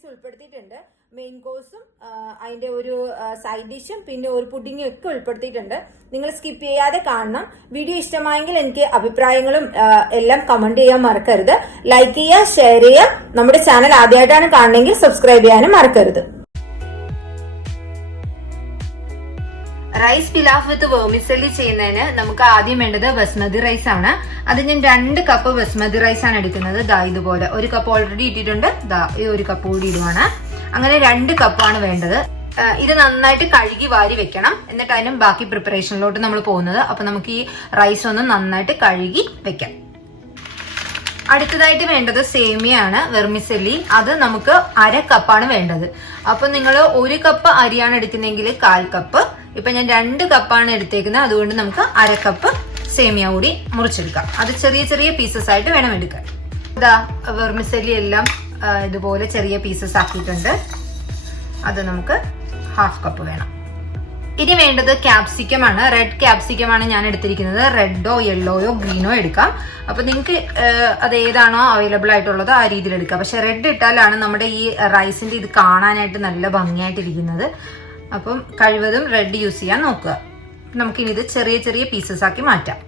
Recipes ഉൾപ്പെടുത്തിയിട്ടുണ്ട്. Main കോഴ്സും അതിന്റെ ഒരു സൈഡ് ഡിഷും പിന്നെ ഒരു പുഡിങ്ങും ഒക്കെ ഉൾപ്പെടുത്തിയിട്ടുണ്ട്. നിങ്ങൾ സ്കിപ്പ് ചെയ്യാതെ കാണണം. വീഡിയോ ഇഷ്ടമായെങ്കിൽ എനിക്ക് അഭിപ്രായങ്ങളും എല്ലാം കമന്റ് ചെയ്യാൻ മറക്കരുത്. ലൈക്ക് ചെയ്യുക, ഷെയർ ചെയ്യുക. നമ്മുടെ ചാനൽ ആദ്യമായിട്ടാണ് കാണണമെങ്കിൽ സബ്സ്ക്രൈബ് ചെയ്യാനും മറക്കരുത്. റൈസ് പിലാഫ് വിത്ത് വെർമിസെല്ലി ചെയ്യുന്നതിന് നമുക്ക് ആദ്യം വേണ്ടത് ബസ്മതി റൈസ് ആണ്. അത് ഞാൻ 2 കപ്പ് ബസ്മതി റൈസ് ആണ് എടുക്കുന്നത്. ദാ ഇതുപോലെ 1 കപ്പ് ഓൾറെഡി ഇട്ടിട്ടുണ്ട്. ദാ ഈ 1 കപ്പ് കൂടി ഇടുവാണ്. അങ്ങനെ 2 കപ്പാണ് വേണ്ടത്. ഇത് നന്നായിട്ട് കഴുകി വാരി വെക്കണം. എന്നിട്ട് അതിനും ബാക്കി പ്രിപ്പറേഷനിലോട്ട് നമ്മൾ പോകുന്നത്. അപ്പൊ നമുക്ക് ഈ റൈസ് ഒന്ന് നന്നായിട്ട് കഴുകി വെക്കാം. അടുത്തതായിട്ട് വേണ്ടത് സേമിയാണ്, വെർമിസെല്ലി. അത് നമുക്ക് 1/2 കപ്പാണ് വേണ്ടത്. അപ്പൊ നിങ്ങൾ 1 കപ്പ് അരിയാണ് എടുക്കുന്നെങ്കിൽ 1/4 കപ്പ്. ഇപ്പൊ ഞാൻ 2 കപ്പാണ് എടുത്തേക്കുന്നത്. അതുകൊണ്ട് നമുക്ക് 1/2 കപ്പ് സേമിയ കൂടി മുറിച്ചെടുക്കാം. അത് ചെറിയ ചെറിയ പീസസ് ആയിട്ട് വേണം എടുക്കാൻ. ഇതാ വെർമിസെല്ലി എല്ലാം ഇതുപോലെ ചെറിയ പീസസ് ആക്കിയിട്ടുണ്ട്. അത് നമുക്ക് 1/2 കപ്പ് വേണം. ഇനി വേണ്ടത് ക്യാപ്സിക്കം ആണ്. റെഡ് ക്യാപ്സിക്കം ആണ് ഞാൻ എടുത്തിരിക്കുന്നത്. റെഡോ യെല്ലോയോ ഗ്രീനോ എടുക്കാം. അപ്പൊ നിങ്ങൾക്ക് അത് ഏതാണോ അവൈലബിൾ ആയിട്ടുള്ളത് ആ രീതിയിൽ എടുക്കാം. പക്ഷെ റെഡ് ഇട്ടാലാണ് നമ്മുടെ ഈ റൈസിന്റെ ഇത് കാണാനായിട്ട് നല്ല ഭംഗിയായിട്ടിരിക്കുന്നത്. അപ്പം കഴിവതും റെഡ് യൂസ് ചെയ്യാൻ നോക്കുക. നമുക്കിനി ഇത് ചെറിയ ചെറിയ പീസസ് ആക്കി മാറ്റാം.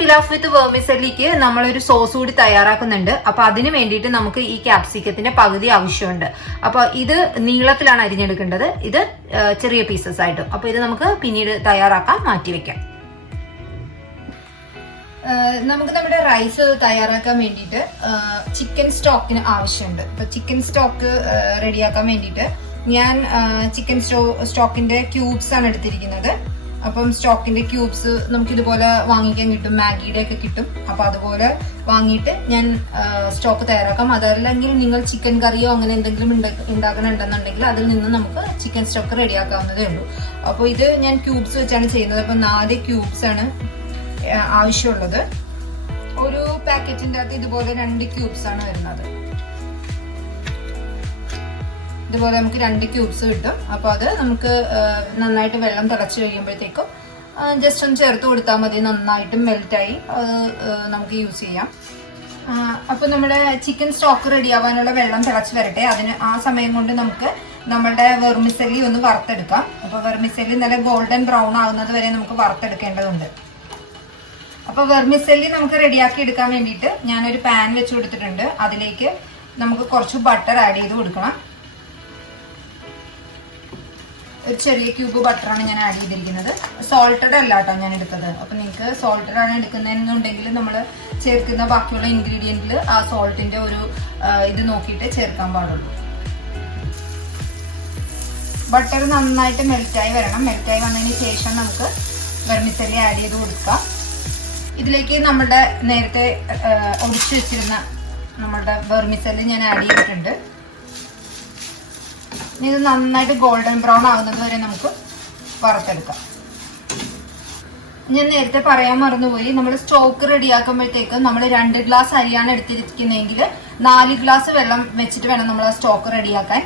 പിലാഫ് വിത്ത് വെർമിസെല്ലിക്ക് നമ്മളൊരു സോസ് കൂടി തയ്യാറാക്കുന്നുണ്ട്. അപ്പൊ അതിന് വേണ്ടിയിട്ട് നമുക്ക് ഈ ക്യാപ്സിക്കത്തിന്റെ പകുതി ആവശ്യമുണ്ട്. അപ്പൊ ഇത് നീളത്തിലാണ് അരിഞ്ഞെടുക്കേണ്ടത്, ഇത് ചെറിയ പീസസ് ആയിട്ടും. അപ്പൊ ഇത് നമുക്ക് പിന്നീട് തയ്യാറാക്കാൻ മാറ്റിവെക്കാം. നമുക്ക് നമ്മുടെ റൈസ് തയ്യാറാക്കാൻ വേണ്ടിയിട്ട് ചിക്കൻ സ്റ്റോക്കിന് ആവശ്യമുണ്ട്. അപ്പൊ ചിക്കൻ സ്റ്റോക്ക് റെഡിയാക്കാൻ വേണ്ടിയിട്ട് ഞാൻ ചിക്കൻ സ്റ്റോക്കിന്റെ ക്യൂബ്സ് ആണ് എടുത്തിരിക്കുന്നത്. അപ്പം സ്റ്റോക്കിന്റെ ക്യൂബ്സ് നമുക്ക് ഇതുപോലെ വാങ്ങിക്കാൻ കിട്ടും, മാഗിയുടെ ഒക്കെ കിട്ടും. അപ്പൊ അതുപോലെ വാങ്ങിയിട്ട് ഞാൻ സ്റ്റോക്ക് തയ്യാറാക്കാം. അതല്ലെങ്കിൽ നിങ്ങൾ ചിക്കൻ കറിയോ അങ്ങനെ എന്തെങ്കിലും ഉണ്ടാക്കണമെന്നുണ്ടെങ്കിൽ അതിൽ നിന്ന് നമുക്ക് ചിക്കൻ സ്റ്റോക്ക് റെഡിയാക്കാവുന്നതേ ഉള്ളൂ. അപ്പോൾ ഇത് ഞാൻ ക്യൂബ്സ് വെച്ചാണ് ചെയ്യുന്നത്. അപ്പൊ 4 ക്യൂബ്സ് ആണ് ആവശ്യമുള്ളത്. ഒരു പാക്കറ്റിന്റെ അകത്ത് ഇതുപോലെ 2 ക്യൂബ്സ് ആണ് വരുന്നത്. ഇതുപോലെ നമുക്ക് 2 ക്യൂബ്സ് കിട്ടും. അപ്പൊ അത് നമുക്ക് നന്നായിട്ട് വെള്ളം തിളച്ച് കഴിയുമ്പോഴത്തേക്കും ജസ്റ്റ് ഒന്ന് ചേർത്ത് കൊടുത്താൽ മതി. നന്നായിട്ട് മെൽറ്റായി അത് നമുക്ക് യൂസ് ചെയ്യാം. അപ്പൊ നമ്മുടെ ചിക്കൻ സ്റ്റോക്ക് റെഡി ആവാനുള്ള വെള്ളം തിളച്ച് വരട്ടെ. അതിന് ആ സമയം കൊണ്ട് നമുക്ക് നമ്മളുടെ വെർമിസെല്ലി ഒന്ന് വറുത്തെടുക്കാം. അപ്പൊ വെർമിസെല്ലി നല്ല ഗോൾഡൻ ബ്രൗൺ ആവുന്നത് വരെ നമുക്ക് വറുത്തെടുക്കേണ്ടതുണ്ട്. അപ്പൊ വെർമിസെല്ലി നമുക്ക് റെഡിയാക്കി എടുക്കാൻ വേണ്ടിയിട്ട് ഞാനൊരു പാൻ വെച്ച് കൊടുത്തിട്ടുണ്ട്. അതിലേക്ക് നമുക്ക് കുറച്ച് ബട്ടർ ആഡ് ചെയ്ത് കൊടുക്കണം. ഒരു ചെറിയ ക്യൂബ് ബട്ടറാണ് ഞാൻ ആഡ് ചെയ്തിരിക്കുന്നത്. സോൾട്ടഡ് അല്ല കേട്ടോ ഞാൻ എടുത്തത്. അപ്പൊ നിങ്ങൾക്ക് സോൾട്ടഡ് ആണ് എടുക്കുന്നതെന്നുണ്ടെങ്കിൽ നമ്മൾ ചേർക്കുന്ന ബാക്കിയുള്ള ഇൻഗ്രീഡിയന്റിൽ ആ സോൾട്ടിന്റെ ഒരു ഇത് നോക്കിയിട്ട് ചേർക്കാൻ പാടുള്ളൂ. ബട്ടർ നന്നായിട്ട് മെൽറ്റായി വരണം. മെൽറ്റായി വന്നതിന് ശേഷം നമുക്ക് വെർമിസെല്ലി ആഡ് ചെയ്ത് കൊടുക്കാം. ഇതിലേക്ക് നമ്മുടെ നേരത്തെ ഒടിച്ചു വെച്ചിരുന്ന നമ്മുടെ വെർമിസെല്ലി ഞാൻ ആഡ് ചെയ്തിട്ടുണ്ട്. ഇത് നന്നായിട്ട് ഗോൾഡൻ ബ്രൗൺ ആകുന്നത് വരെ നമുക്ക് വറുത്തെടുക്കാം. ഞാൻ നേരത്തെ പറയാൻ മറന്നുപോയി, നമ്മൾ സ്റ്റോക്ക് റെഡിയാക്കുമ്പോഴത്തേക്ക് നമ്മൾ 2 ഗ്ലാസ് അരിയാണ് എടുത്തിരിക്കുന്നതെങ്കിൽ 4 ഗ്ലാസ് വെള്ളം വെച്ചിട്ട് വേണം നമ്മൾ ആ സ്റ്റോക്ക് റെഡിയാക്കാൻ.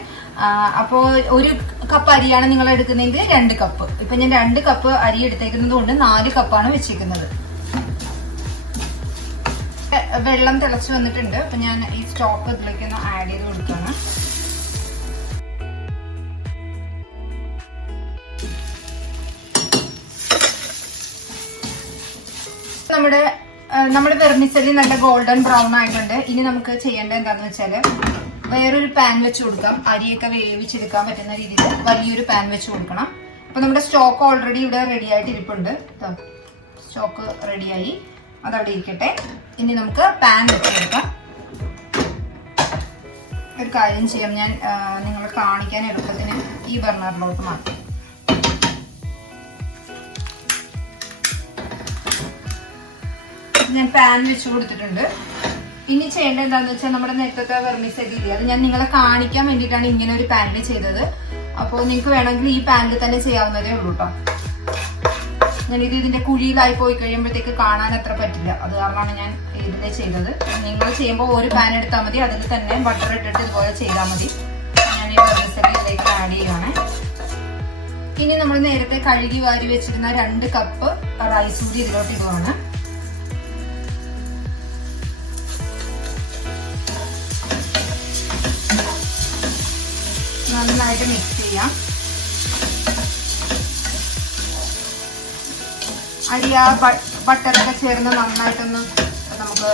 അപ്പോൾ 1 കപ്പ് അരിയാണ് നിങ്ങൾ എടുക്കുന്നതെങ്കിൽ 2 കപ്പ്. ഇപ്പൊ ഞാൻ 2 കപ്പ് അരി എടുത്തേക്കുന്നത് കൊണ്ട് 4 കപ്പാണ് വെച്ചിരിക്കുന്നത്. വെള്ളം തിളച്ച് വന്നിട്ടുണ്ട്. അപ്പൊ ഞാൻ ഈ സ്റ്റോക്ക് ഇതിലേക്ക് ഒന്ന് ആഡ് ചെയ്ത് കൊടുക്കുകയാണ്. നമ്മുടെ വെർമിസെല്ലി നല്ല ഗോൾഡൻ ബ്രൗൺ ആയിട്ടുണ്ട്. ഇനി നമുക്ക് ചെയ്യേണ്ടത് എന്താണെന്ന് വെച്ചാല് വേറൊരു പാൻ വെച്ച് കൊടുക്കാം. അരിയൊക്കെ വേവിച്ചെടുക്കാൻ പറ്റുന്ന രീതിയിൽ വലിയൊരു പാൻ വെച്ച് കൊടുക്കണം. അപ്പൊ നമ്മുടെ സ്റ്റോക്ക് ഓൾറെഡി ഇവിടെ റെഡി ആയിട്ട് ഇരിപ്പുണ്ട്. സ്റ്റോക്ക് റെഡിയായി, അതവിടെ ഇരിക്കട്ടെ. ഇനി നമുക്ക് പാൻ വെച്ച് കൊടുക്കാം. ഒരു കാര്യം ചെയ്യാം, ഞാൻ നിങ്ങളെ കാണിക്കാൻ എളുപ്പത്തിന് ഈ ബർണറിലോട്ട് മാറ്റാം. ഞാൻ പാൻ വെച്ച് കൊടുത്തിട്ടുണ്ട്. ഇനി ചെയ്യേണ്ടത് എന്താണെന്ന് വെച്ചാൽ നമ്മുടെ നേരത്തെ വെർമിസെല്ലി ഇല്ലേ, അത് ഞാൻ നിങ്ങളെ കാണിക്കാൻ വേണ്ടിയിട്ടാണ് ഇങ്ങനെ ഒരു പാനിൽ ചെയ്തത്. അപ്പോൾ നിങ്ങൾക്ക് വേണമെങ്കിൽ ഈ പാനിൽ തന്നെ ചെയ്യാവുന്നതേ ഉള്ളൂ കേട്ടോ. ഞാനിത് ഇതിന്റെ കുഴിയിലായി പോയി കഴിയുമ്പോഴത്തേക്ക് കാണാൻ അത്ര പറ്റില്ല. അത് കാരണമാണ് ഞാൻ ഇതിനെ ചെയ്തത്. നിങ്ങൾ ചെയ്യുമ്പോൾ ഒരു പാൻ എടുത്താൽ മതി, അതിൽ തന്നെ ബട്ടർ ഇട്ടിട്ട് ഇതുപോലെ ചെയ്താൽ മതി. ഞാൻ ഈ വെർമിസെല്ലി ഇതിലേക്ക് ആഡ് ചെയ്യുകയാണ്. ഇനി നമ്മൾ നേരത്തെ കഴുകി വാരി വെച്ചിരുന്ന 2 കപ്പ് റൈസ് കൂടി ഇതിലോട്ട് ഇടുവാണ്. നന്നായിട്ട് മിക്സ് ചെയ്യാം. അരി ആ ബട്ടറൊക്കെ ചേർന്ന് നന്നായിട്ടൊന്ന് നമുക്ക്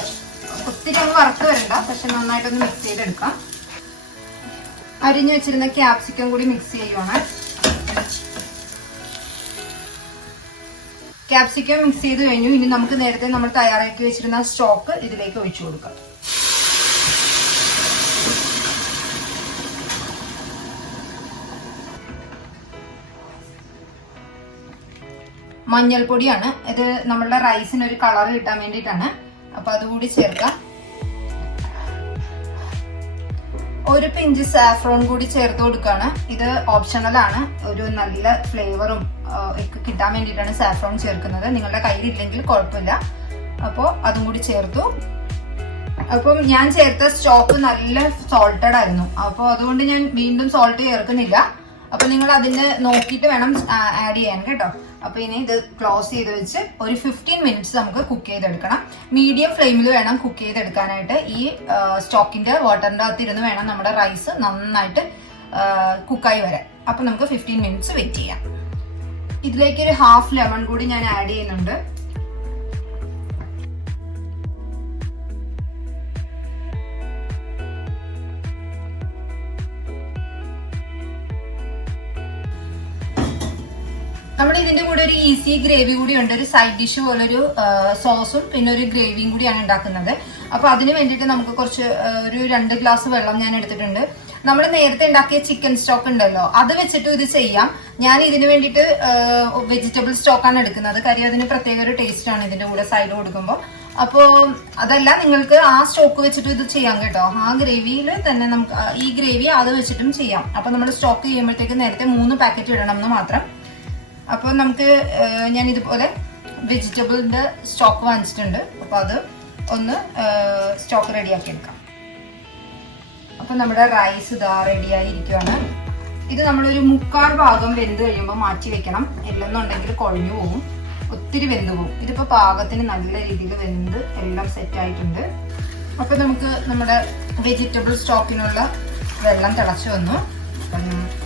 ഒത്തിരി അങ്ങ് വറുത്ത് വരണ്ട, പക്ഷെ നന്നായിട്ടൊന്ന് മിക്സ് ചെയ്തെടുക്കാം. അരിഞ്ഞു വെച്ചിരുന്ന ക്യാപ്സിക്കം കൂടി മിക്സ് ചെയ്യുവാണ്. ക്യാപ്സിക്കം മിക്സ് ചെയ്ത് കഴിഞ്ഞു. ഇനി നമുക്ക് നേരത്തെ നമ്മൾ തയ്യാറാക്കി വെച്ചിരുന്ന സ്റ്റോക്ക് ഇതിലേക്ക് ഒഴിച്ചു കൊടുക്കാം. മഞ്ഞൾപ്പൊടിയാണ് ഇത്, നമ്മളുടെ റൈസിന് ഒരു കളർ കിട്ടാൻ വേണ്ടിയിട്ടാണ്. അപ്പൊ അതുകൂടി ചേർക്കാം. ഒരു പിഞ്ച് സാഫ്രോൺ കൂടി ചേർത്ത് കൊടുക്കുകയാണ്. ഇത് ഓപ്ഷണൽ ആണ്, ഒരു നല്ല ഫ്ലേവറും ഒക്കെ കിട്ടാൻ വേണ്ടിയിട്ടാണ് സാഫ്രോൺ ചേർക്കുന്നത്. നിങ്ങളുടെ കയ്യിലില്ലെങ്കിൽ കുഴപ്പമില്ല. അപ്പോൾ അതും കൂടി ചേർത്തു. അപ്പം ഞാൻ ചേർത്ത സ്റ്റോക്ക് നല്ല സോൾട്ടഡ് ആയിരുന്നു, അപ്പോൾ അതുകൊണ്ട് ഞാൻ വീണ്ടും സോൾട്ട് ചേർക്കുന്നില്ല. അപ്പൊ നിങ്ങൾ അതിന് നോക്കിയിട്ട് വേണം ആഡ് ചെയ്യാൻ കേട്ടോ. അപ്പൊ ഇനി ഇത് ക്ലോസ് ചെയ്ത് വെച്ച് ഒരു 15 മിനിറ്റ്സ് നമുക്ക് കുക്ക് ചെയ്തെടുക്കണം. മീഡിയം ഫ്ലെയിമിൽ വേണം കുക്ക് ചെയ്തെടുക്കാനായിട്ട്. ഈ സ്റ്റോക്കിന്റെ വാട്ടറിന്റെ അകത്തിരുന്ന് വേണം നമ്മുടെ റൈസ് നന്നായിട്ട് കുക്കായി വരാൻ. അപ്പൊ നമുക്ക് 15 മിനിറ്റ്സ് വെയിറ്റ് ചെയ്യാം. ഇതിലേക്ക് ഒരു ഹാഫ് ലെമൺ കൂടി ഞാൻ ആഡ് ചെയ്യുന്നുണ്ട്. നമ്മുടെ ഇതിന്റെ കൂടെ ഒരു ഈസി ഗ്രേവി കൂടി ഉണ്ട്. ഒരു സൈഡ് ഡിഷ് പോലെ ഒരു സോസും പിന്നെ ഒരു ഗ്രേവിയും കൂടിയാണ് ഉണ്ടാക്കുന്നത്. അപ്പൊ അതിന് വേണ്ടിയിട്ട് നമുക്ക് കുറച്ച് ഒരു 2 ഗ്ലാസ് വെള്ളം ഞാൻ എടുത്തിട്ടുണ്ട്. നമ്മൾ നേരത്തെ ഉണ്ടാക്കിയ ചിക്കൻ സ്റ്റോക്ക് ഉണ്ടല്ലോ, അത് വെച്ചിട്ട് ഇത് ചെയ്യാം. ഞാൻ ഇതിന് വേണ്ടിയിട്ട് വെജിറ്റബിൾ സ്റ്റോക്കാണ് എടുക്കുന്നത്. കാര്യം അതിന് പ്രത്യേക ഒരു ടേസ്റ്റ് ആണ് ഇതിന്റെ കൂടെ സൈഡ് കൊടുക്കുമ്പോൾ. അപ്പോ അതല്ല, നിങ്ങൾക്ക് ആ സ്റ്റോക്ക് വെച്ചിട്ട് ഇത് ചെയ്യാം കേട്ടോ. ആ ഗ്രേവിയിൽ തന്നെ നമുക്ക് ഈ ഗ്രേവി അത് വെച്ചിട്ടും ചെയ്യാം. അപ്പൊ നമ്മൾ സ്റ്റോക്ക് ചെയ്യുമ്പോഴത്തേക്ക് നേരത്തെ 3 പാക്കറ്റ് ഇടണം എന്ന് മാത്രം. അപ്പൊ നമുക്ക് ഞാൻ ഇതുപോലെ വെജിറ്റബിളിന്റെ സ്റ്റോക്ക് വാങ്ങിച്ചിട്ടുണ്ട്. അപ്പൊ അത് ഒന്ന് സ്റ്റോക്ക് റെഡിയാക്കി എടുക്കാം. അപ്പൊ നമ്മുടെ റൈസ് ഇതാ റെഡിയായിരിക്കുവാണ്. ഇത് നമ്മളൊരു 3/4 ഭാഗം വെന്ത് കഴിയുമ്പോൾ മാറ്റി വെക്കണം. എല്ലെന്നുണ്ടെങ്കിൽ കുഴഞ്ഞു പോകും, ഒത്തിരി വെന്ത് പോകും. ഇതിപ്പോ പാകത്തിന് നല്ല രീതിയിൽ വെന്ത് എല്ലാം സെറ്റ് ആയിട്ടുണ്ട്. അപ്പൊ നമുക്ക് നമ്മുടെ വെജിറ്റബിൾ സ്റ്റോക്കിനുള്ള വെള്ളം തിളച്ചു വന്നു.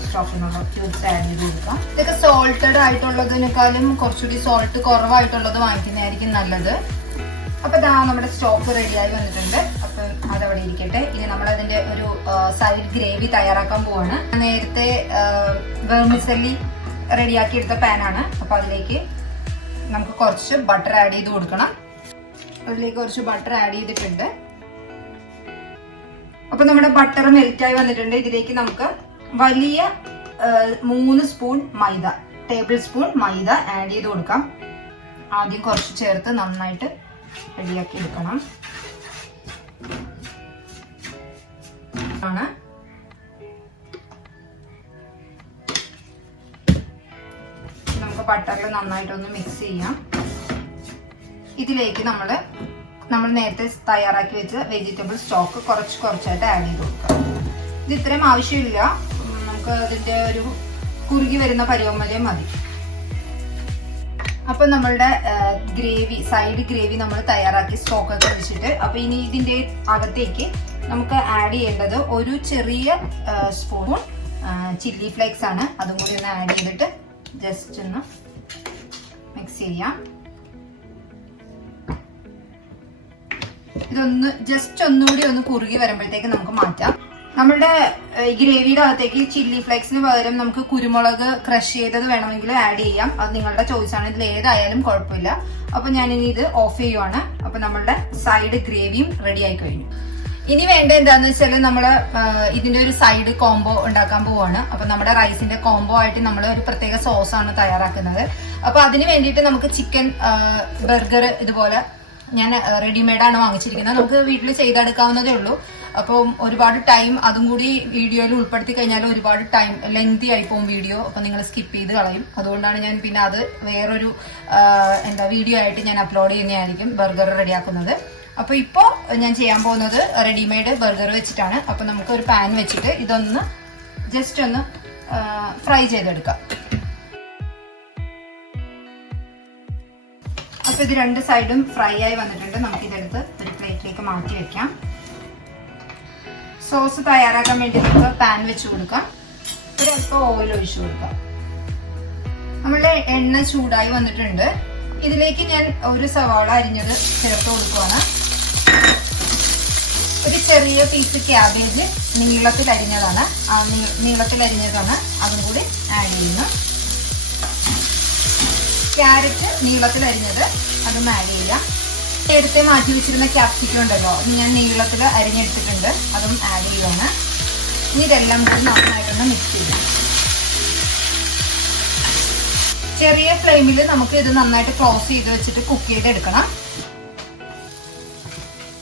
സ്റ്റോക്കിനുള്ള ക്യൂബ്സ് ആഡ് ചെയ്ത് കൊടുക്കാം. ഇതൊക്കെ സോൾട്ടഡ് ആയിട്ടുള്ളതിനേക്കാളും കുറച്ചുകൂടി സോൾട്ട് കുറവായിട്ടുള്ളത് വാങ്ങിക്കുന്നതായിരിക്കും നല്ലത്. അപ്പൊ ഇതാ നമ്മുടെ സ്റ്റോക്ക് റെഡിയായി വന്നിട്ടുണ്ട്. അപ്പൊ അതവിടെ ഇരിക്കട്ടെ. ഇനി നമ്മൾ അതിന്റെ ഒരു സൈഡ് ഗ്രേവി തയ്യാറാക്കാൻ പോവാണ്. നേരത്തെ വെർമിസെല്ലി റെഡിയാക്കി എടുത്ത പാനാണ്. അപ്പൊ അതിലേക്ക് നമുക്ക് കുറച്ച് ബട്ടർ ആഡ് ചെയ്ത് കൊടുക്കണം. അതിലേക്ക് കുറച്ച് ബട്ടർ ആഡ് ചെയ്തിട്ടുണ്ട്. അപ്പൊ നമ്മുടെ ബട്ടർ മെൽറ്റായി വന്നിട്ടുണ്ട്. ഇതിലേക്ക് നമുക്ക് വലിയ 3 സ്പൂൺ മൈദ, ടേബിൾ സ്പൂൺ മൈദ ആഡ് ചെയ്ത് കൊടുക്കാം. ആദ്യം കുറച്ച് ചേർത്ത് നന്നായിട്ട് റെഡിയാക്കി എടുക്കണം. നമുക്ക് ബട്ടറിൽ നന്നായിട്ടൊന്ന് മിക്സ് ചെയ്യാം. ഇതിലേക്ക് നമ്മൾ നേരത്തെ തയ്യാറാക്കി വെച്ച വെജിറ്റബിൾ സ്റ്റോക്ക് കുറച്ചായിട്ട് ആഡ് ചെയ്ത് കൊടുക്കാം. ഇത് ഇത്രയും ആവശ്യമില്ല, നമുക്ക് അതിന്റെ ഒരു കുറുകി വരുന്ന പരുവം വരെ മതി. അപ്പൊ നമ്മളുടെ ഗ്രേവി, സൈഡ് ഗ്രേവി നമ്മൾ തയ്യാറാക്കി സ്റ്റോക്കൊക്കെ വെച്ചിട്ട്, അപ്പൊ ഇനി ഇതിന്റെ അകത്തേക്ക് നമുക്ക് ആഡ് ചെയ്യേണ്ടത് ഒരു ചെറിയ സ്പൂൺ ചില്ലി ഫ്ലേക്സ് ആണ്. അതും കൂടി ഒന്ന് ആഡ് ചെയ്തിട്ട് ജസ്റ്റ് ഒന്ന് മിക്സ് ചെയ്യാം. ഇതൊന്ന് ജസ്റ്റ് ഒന്നുകൂടി ഒന്ന് കുറുകി വരുമ്പോഴത്തേക്ക് നമുക്ക് മാറ്റാം. നമ്മളുടെ ഗ്രേവിയുടെ അകത്തേക്ക് ചില്ലി ഫ്ലേക്സിന് പകരം നമുക്ക് കുരുമുളക് ക്രഷ് ചെയ്തത് വേണമെങ്കിൽ ആഡ് ചെയ്യാം. അത് നിങ്ങളുടെ ചോയ്സ് ആണ്. ഇതിൽ ഏതായാലും കുഴപ്പമില്ല. അപ്പൊ ഞാൻ ഇനി ഇത് ഓഫ് ചെയ്യുവാണ്. അപ്പൊ നമ്മളുടെ സൈഡ് ഗ്രേവിയും റെഡി ആയി കഴിഞ്ഞു. ഇനി വേണ്ട എന്താന്ന് വെച്ചാൽ നമ്മള് ഇതിന്റെ ഒരു സൈഡ് കോംബോ ഉണ്ടാക്കാൻ പോവാണ്. അപ്പൊ നമ്മുടെ റൈസിന്റെ കോംബോ ആയിട്ട് നമ്മൾ ഒരു പ്രത്യേക സോസ് ആണ് തയ്യാറാക്കുന്നത്. അപ്പൊ അതിന് വേണ്ടിയിട്ട് നമുക്ക് ചിക്കൻ ബർഗർ ഇതുപോലെ ഞാൻ റെഡിമെയ്ഡ് ആണ് വാങ്ങിച്ചിരിക്കുന്നത്. നമുക്ക് വീട്ടിൽ ചെയ്തെടുക്കാവുന്നതേ ഉള്ളൂ. അപ്പം ഒരുപാട് ടൈം അതും കൂടി വീഡിയോയിൽ ഉൾപ്പെടുത്തി കഴിഞ്ഞാൽ ഒരുപാട് ടൈം ലെങ്തി ആയി പോകും വീഡിയോ. അപ്പൊ നിങ്ങൾ സ്കിപ്പ് ചെയ്ത് കളയും. അതുകൊണ്ടാണ് ഞാൻ പിന്നെ അത് വേറൊരു വീഡിയോ ആയിട്ട് ഞാൻ അപ്ലോഡ് ചെയ്യുന്നതായിരിക്കും ബർഗർ റെഡിയാക്കുന്നത്. അപ്പൊ ഇപ്പോ ഞാൻ ചെയ്യാൻ പോകുന്നത് റെഡിമെയ്ഡ് ബർഗർ വെച്ചിട്ടാണ്. അപ്പൊ നമുക്ക് ഒരു പാൻ വെച്ചിട്ട് ഇതൊന്ന് ജസ്റ്റ് ഒന്ന് ഫ്രൈ ചെയ്തെടുക്കാം. അപ്പൊ ഇത് രണ്ട് സൈഡും ഫ്രൈ ആയി വന്നിട്ടുണ്ട്. നമുക്ക് ഇതെടുത്ത് ഒരു പ്ലേറ്റിലേക്ക് മാറ്റി വെക്കാം. സോസ് തയ്യാറാക്കാൻ വേണ്ടി നമുക്ക് പാൻ വെച്ച് കൊടുക്കാം. ഒരല്പം ഓയിൽ ഒഴിച്ചു കൊടുക്കാം. നമ്മളുടെ എണ്ണ ചൂടായി വന്നിട്ടുണ്ട്. ഇതിലേക്ക് ഞാൻ ഒരു സവാള അരിഞ്ഞത് ചേർത്ത് കൊടുക്കുകയാണ്. ഒരു ചെറിയ പീസ് ക്യാബേജ് നീളത്തിൽ അരിഞ്ഞതാണ്, അതും കൂടി ആഡ് ചെയ്യുന്നു. ക്യാരറ്റ് നീളത്തിൽ അരിഞ്ഞത് അതും ആഡ് ചെയ്യാം. നേരത്തെ മാറ്റി വെച്ചിരുന്ന ക്യാപ്സിക്കം ഉണ്ടല്ലോ, ഞാൻ നീളത്തിൽ അരിഞ്ഞെടുത്തിട്ടുണ്ട്, അതും ആഡ് ചെയ്യുകയാണ്. ഇനി ഇതെല്ലാം കൂടി നന്നായിട്ടൊന്ന് മിക്സ് ചെയ്യാം. ചെറിയ ഫ്ലെയിമിൽ നമുക്ക് ഇത് നന്നായിട്ട് ക്ലോസ് ചെയ്ത് വെച്ചിട്ട് കുക്ക് ചെയ്തെടുക്കണം.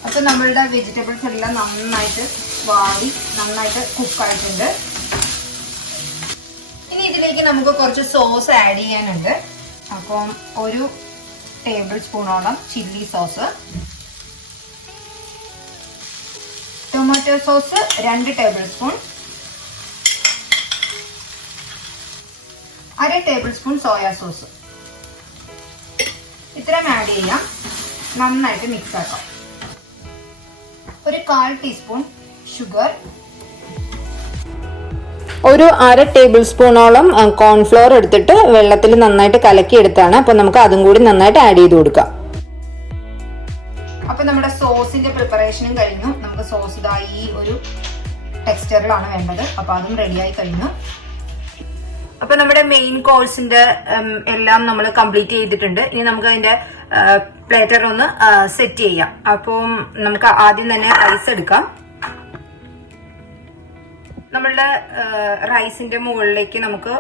അപ്പൊ നമ്മളുടെ വെജിറ്റബിൾസ് എല്ലാം നന്നായിട്ട് വാടി നന്നായിട്ട് കുക്കായിട്ടുണ്ട്. ഇനി ഇതിലേക്ക് നമുക്ക് കുറച്ച് സോസ് ആഡ് ചെയ്യാനുണ്ട്. അപ്പം ഒരു ടേബിൾ സ്പൂണോളം chilli sauce, tomato sauce 2 table spoon, 1/2 table spoon soya sauce, ഇത്രയും ആഡ് ചെയ്യാം. നന്നായിട്ട് മിക്സ് ആക്കാം. ഒരു 1/4 ടീസ്പൂൺ ഷുഗർ, ഒരു 1/2 ടേബിൾ സ്പൂണോളം കോൺഫ്ലോർ എടുത്തിട്ട് വെള്ളത്തിൽ നന്നായിട്ട് കലക്കി എടുത്താണ്. അപ്പൊ നമുക്ക് അതും കൂടി നന്നായിട്ട് ആഡ് ചെയ്ത് കൊടുക്കാം. അപ്പൊ നമ്മുടെ സോസിന്റെ പ്രിപ്പറേഷനും കഴിഞ്ഞു. നമുക്ക് സോസ് ഈ ഒരു ടെക്സ്ചറിലാണ് വേണ്ടത്. അപ്പൊ അതും റെഡിയായി കഴിഞ്ഞു. അപ്പൊ നമ്മുടെ മെയിൻ കോഴ്സിന്റെ എല്ലാം നമ്മൾ കംപ്ലീറ്റ് ചെയ്തിട്ടുണ്ട്. ഇനി നമുക്ക് അതിന്റെ പ്ലേറ്റർ ഒന്ന് സെറ്റ് ചെയ്യാം. അപ്പം നമുക്ക് ആദ്യം തന്നെ റൈസ് എടുക്കാം. നമ്മളുടെ റൈസിന്റെ മുകളിലേക്ക് നമുക്ക്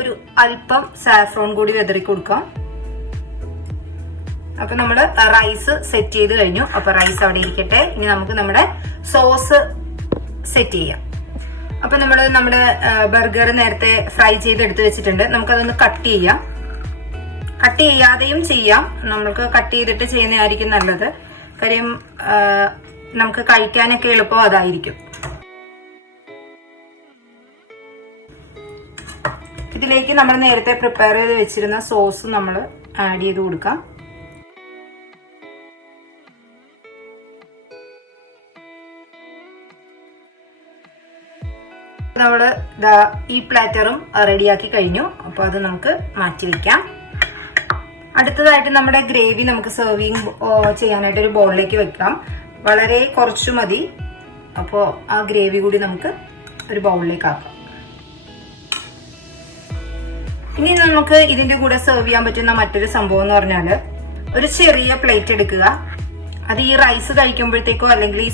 ഒരു അല്പം സാഫ്രോൺ കൂടി വിതറി കൊടുക്കാം. അപ്പൊ നമ്മൾ റൈസ് സെറ്റ് ചെയ്ത് കഴിഞ്ഞു. അപ്പൊ റൈസ് അവിടെ ഇരിക്കട്ടെ. ഇനി നമുക്ക് നമ്മുടെ സോസ് സെറ്റ് ചെയ്യാം. അപ്പൊ നമ്മുടെ ബർഗർ നേരത്തെ ഫ്രൈ ചെയ്ത് എടുത്ത് വെച്ചിട്ടുണ്ട്. നമുക്കതൊന്ന് കട്ട് ചെയ്യാം. കട്ട് ചെയ്യാതെയും ചെയ്യാം. നമുക്ക് കട്ട് ചെയ്തിട്ട് ചെയ്യുന്നതായിരിക്കും നല്ലത്. കാര്യം നമുക്ക് കഴിക്കാനൊക്കെ എളുപ്പം അതായിരിക്കും. ഇതിലേക്ക് നമ്മൾ നേരത്തെ പ്രിപ്പയർ ചെയ്ത് വെച്ചിരുന്ന സോസ് നമ്മൾ ആഡ് ചെയ്ത് കൊടുക്കാം. നമ്മള് ഈ പ്ലാറ്ററും റെഡിയാക്കി കഴിഞ്ഞു. അപ്പൊ അത് നമുക്ക് മാറ്റി വെക്കാം. അടുത്തതായിട്ട് നമ്മുടെ ഗ്രേവി നമുക്ക് സെർവിങ് ചെയ്യാനായിട്ട് ഒരു ബൗളിലേക്ക് വെക്കാം. വളരെ കുറച്ചു മതി. അപ്പോ ആ ഗ്രേവി കൂടി നമുക്ക് ഒരു ബൗളിലേക്ക് ആക്കാം. ഇനി നമുക്ക് ഇതിന്റെ കൂടെ സെർവ് ചെയ്യാൻ പറ്റുന്ന മറ്റൊരു സംഭവം എന്ന് പറഞ്ഞാല് ഒരു ചെറിയ പ്ലേറ്റ് എടുക്കുക. അത് ഈ റൈസ് കഴിക്കുമ്പോഴത്തേക്കോ അല്ലെങ്കിൽ ഈ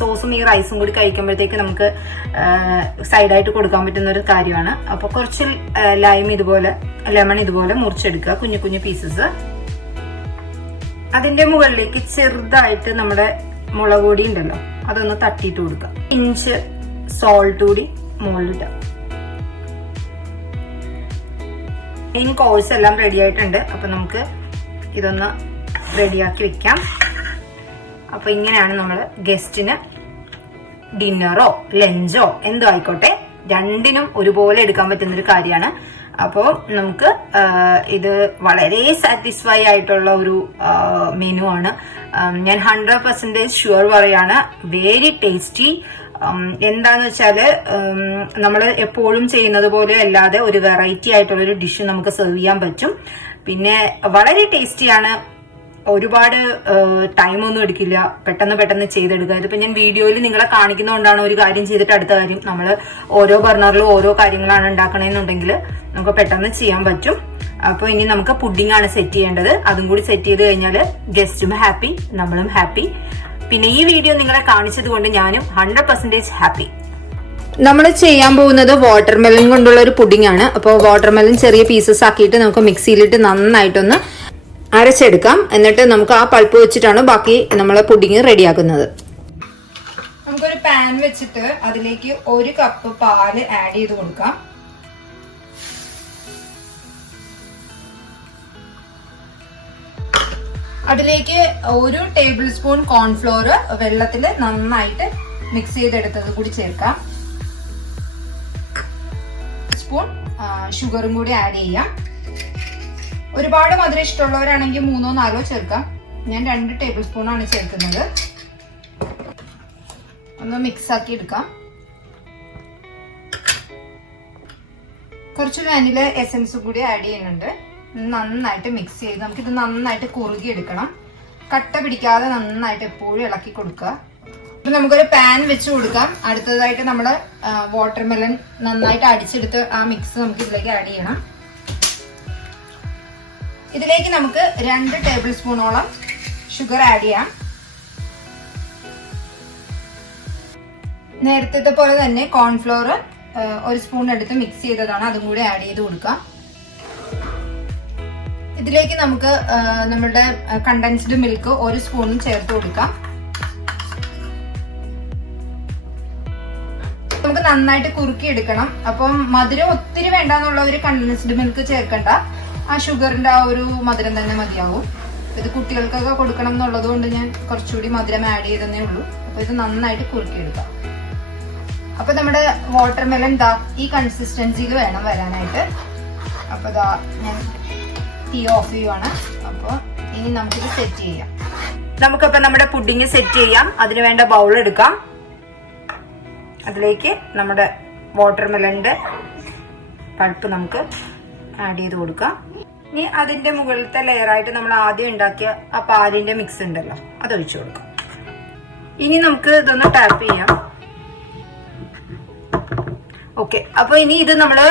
സോസും ഈ റൈസും കൂടി കഴിക്കുമ്പോഴത്തേക്ക് നമുക്ക് സൈഡായിട്ട് കൊടുക്കാൻ പറ്റുന്ന ഒരു കാര്യമാണ്. അപ്പൊ കുറച്ച് ലെമൺ ഇതുപോലെ മുറിച്ചെടുക്കുക, കുഞ്ഞു കുഞ്ഞു പീസസ്. അതിന്റെ മുകളിലേക്ക് ചെറുതായിട്ട് നമ്മുടെ മുളക് പൊടി ഉണ്ടല്ലോ, അതൊന്ന് തട്ടിയിട്ട് കൊടുക്കുക. ഇഞ്ച് സോൾട്ട് കൂടി മുകളിലിടുക. മെയിൻ കോഴ്സ് എല്ലാം റെഡി ആയിട്ടുണ്ട്. അപ്പൊ നമുക്ക് ഇതൊന്ന് റെഡിയാക്കി വെക്കാം. അപ്പൊ ഇങ്ങനെയാണ് നമ്മൾ ഗസ്റ്റിന് ഡിന്നറോ ലഞ്ചോ എന്തോ ആയിക്കോട്ടെ രണ്ടിനും ഒരുപോലെ എടുക്കാൻ പറ്റുന്ന ഒരു കാര്യമാണ്. അപ്പോൾ നമുക്ക് ഇത് വളരെ സാറ്റിസ്ഫൈ ആയിട്ടുള്ള ഒരു മെനു ആണ്. ഞാൻ 100% ഷുവർ പറയാണ്. Very tasty. എന്താന്ന് വെച്ചാല് നമ്മൾ എപ്പോഴും ചെയ്യുന്നത് പോലെ അല്ലാതെ ഒരു വെറൈറ്റി ആയിട്ടുള്ള ഒരു ഡിഷ് നമുക്ക് സെർവ് ചെയ്യാൻ പറ്റും. പിന്നെ വളരെ ടേസ്റ്റിയാണ്. ഒരുപാട് ടൈമൊന്നും എടുക്കില്ല. പെട്ടെന്ന് ചെയ്തെടുക്കുക. ഇതിപ്പോ ഞാൻ വീഡിയോയിൽ നിങ്ങളെ കാണിക്കുന്നതുകൊണ്ടാണ് ഒരു കാര്യം ചെയ്തിട്ട് അടുത്ത കാര്യം. നമ്മൾ ഓരോ ബർണറിലും ഓരോ കാര്യങ്ങളാണ് ഉണ്ടാക്കണമെന്നുണ്ടെങ്കിൽ നമുക്ക് പെട്ടെന്ന് ചെയ്യാൻ പറ്റും. അപ്പൊ ഇനി നമുക്ക് പുഡിംഗ് ആണ് സെറ്റ് ചെയ്യേണ്ടത്. അതും കൂടി സെറ്റ് ചെയ്ത് കഴിഞ്ഞാൽ ഗസ്റ്റും ഹാപ്പി, നമ്മളും ഹാപ്പി. പിന്നെ ഈ വീഡിയോ നിങ്ങളെ കാണിച്ചത് കൊണ്ട് ഞാനും 100% ഹാപ്പി. നമ്മൾ ചെയ്യാൻ പോകുന്നത് വാട്ടർമെലൺ കൊണ്ടുള്ള ഒരു പുഡിംഗ് ആണ്. അപ്പോൾ വാട്ടർമെലൺ ചെറിയ പീസസ് ആക്കിയിട്ട് നമുക്ക് മിക്സിയിലിട്ട് നന്നായിട്ടൊന്ന് അരച്ചെടുക്കാം. എന്നിട്ട് നമുക്ക് ആ പൾപ്പ് വെച്ചിട്ടാണ് ബാക്കി നമ്മളെ പുഡിംഗ് റെഡിയാക്കുന്നത്. നമുക്കൊരു പാൻ വെച്ചിട്ട് അതിലേക്ക് 1 കപ്പ് പാല് ആഡ് ചെയ്ത് കൊടുക്കാം. അതിലേക്ക് 1 ടേബിൾ സ്പൂൺ കോൺഫ്ലോർ വെള്ളത്തിൽ നന്നായിട്ട് മിക്സ് ചെയ്തെടുത്തത് കൂടി ചേർക്കാം. സ്പൂൺ ഷുഗറും കൂടി ആഡ് ചെയ്യാം. ഒരുപാട് മധുരം ഇഷ്ടമുള്ളവരാണെങ്കിൽ 3 or 4 ചേർക്കാം. ഞാൻ 2 ടേബിൾ സ്പൂൺ ആണ് ചേർക്കുന്നത്. ഒന്ന് മിക്സ് ആക്കി എടുക്കാം. കുറച്ച് വാനില എസൻസ് കൂടി ആഡ് ചെയ്യുന്നുണ്ട്. നന്നായിട്ട് മിക്സ് ചെയ്ത് നമുക്കിത് നന്നായിട്ട് കുറുകി എടുക്കണം. കട്ട പിടിക്കാതെ നന്നായിട്ട് എപ്പോഴും ഇളക്കി കൊടുക്കുക. അപ്പൊ നമുക്കൊരു പാൻ വെച്ച് കൊടുക്കാം. അടുത്തതായിട്ട് നമ്മള് വാട്ടർമെലൺ നന്നായിട്ട് അടിച്ചെടുത്ത് ആ മിക്സ് നമുക്ക് ഇതിലേക്ക് ആഡ് ചെയ്യണം. ഇതിലേക്ക് നമുക്ക് 2 ടേബിൾ സ്പൂണോളം ഷുഗർ ആഡ് ചെയ്യാം. നേരത്തെ പോലെ തന്നെ കോൺഫ്ലോർ 1 സ്പൂൺ എടുത്ത് മിക്സ് ചെയ്തതാണ്, അതും കൂടി ആഡ് ചെയ്ത് കൊടുക്കാം. ഇതിലേക്ക് നമുക്ക് നമ്മളുടെ കണ്ടൻസ്ഡ് മിൽക്ക് 1 സ്പൂണും ചേർത്ത് കൊടുക്കാം. നമുക്ക് നന്നായിട്ട് കുറുക്കി എടുക്കണം. അപ്പം മധുരം ഒത്തിരി വേണ്ടെന്നുള്ളവര് കണ്ടൻസ്ഡ് മിൽക്ക് ചേർക്കണ്ട. ആ ഷുഗറിന്റെ ആ ഒരു മധുരം തന്നെ മതിയാവും. ഇത് കുട്ടികൾക്കൊക്കെ കൊടുക്കണം എന്നുള്ളത് കൊണ്ട് ഞാൻ കുറച്ചുകൂടി മധുരം ആഡ് ചെയ്തേ ഉള്ളൂ. അപ്പൊ ഇത് നന്നായിട്ട് കുറുക്കി എടുക്കാം. അപ്പൊ നമ്മുടെ വാട്ടർമെലൺ ദാ ഈ കൺസിസ്റ്റൻസിയിൽ വേണം വരാനായിട്ട്. അപ്പൊ ദാ ഞാൻ തീ ഓഫ് ചെയ്യുവാണ്. അപ്പൊ ഇനി നമുക്കിത് സെറ്റ് ചെയ്യാം. നമുക്കപ്പൊ നമ്മുടെ പുഡിങ് സെറ്റ് ചെയ്യാം. അതിന് വേണ്ട ബൗൾ എടുക്കാം. അതിലേക്ക് നമ്മുടെ വാട്ടർമെലന്റെ പൾപ്പ് നമുക്ക് ആഡ് ചെയ്ത് കൊടുക്കാം. ഇനി അതിന്റെ മുകളിലത്തെ ലെയറായിട്ട് നമ്മൾ ആദ്യം ഉണ്ടാക്കിയ ആ പാലിന്റെ മിക്സ് ഉണ്ടല്ലോ, അത് ഒഴിച്ചു കൊടുക്കാം. ഇനി നമുക്ക് ഇതൊന്ന് ടാപ്പ് ചെയ്യാം. ഓക്കെ, അപ്പൊ ഇനി ഇത് നമ്മള്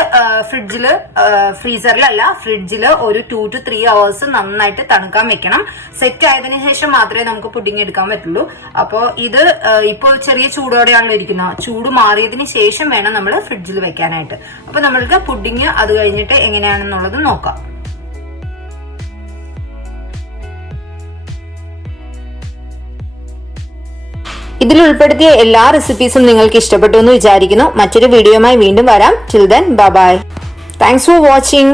ഫ്രീസറിലല്ല ഫ്രിഡ്ജില് ഒരു 2 to 3 hours നന്നായിട്ട് തണുക്കാൻ വെക്കണം. സെറ്റ് ആയതിനു ശേഷം മാത്രമേ നമുക്ക് പുഡിങ് എടുക്കാൻ പറ്റുള്ളൂ. അപ്പൊ ഇത് ഇപ്പൊ ചെറിയ ചൂടോടെയാണല്ലോ ഇരിക്കുന്നത്. ചൂട് മാറിയതിന് ശേഷം വേണം നമ്മൾ ഫ്രിഡ്ജിൽ വെക്കാനായിട്ട്. അപ്പൊ നമ്മൾക്ക് പുഡിങ് അത് കഴിഞ്ഞിട്ട് എങ്ങനെയാണെന്നുള്ളത് നോക്കാം. ഇതിൽ ഉൾപ്പെടുത്തിയ എല്ലാ റെസിപ്പീസും നിങ്ങൾക്ക് ഇഷ്ടപ്പെട്ടു എന്ന് വിചാരിക്കുന്നു. മറ്റൊരു വീഡിയോയുമായി വീണ്ടും വരാം. Till then bye bye. Thanks for watching.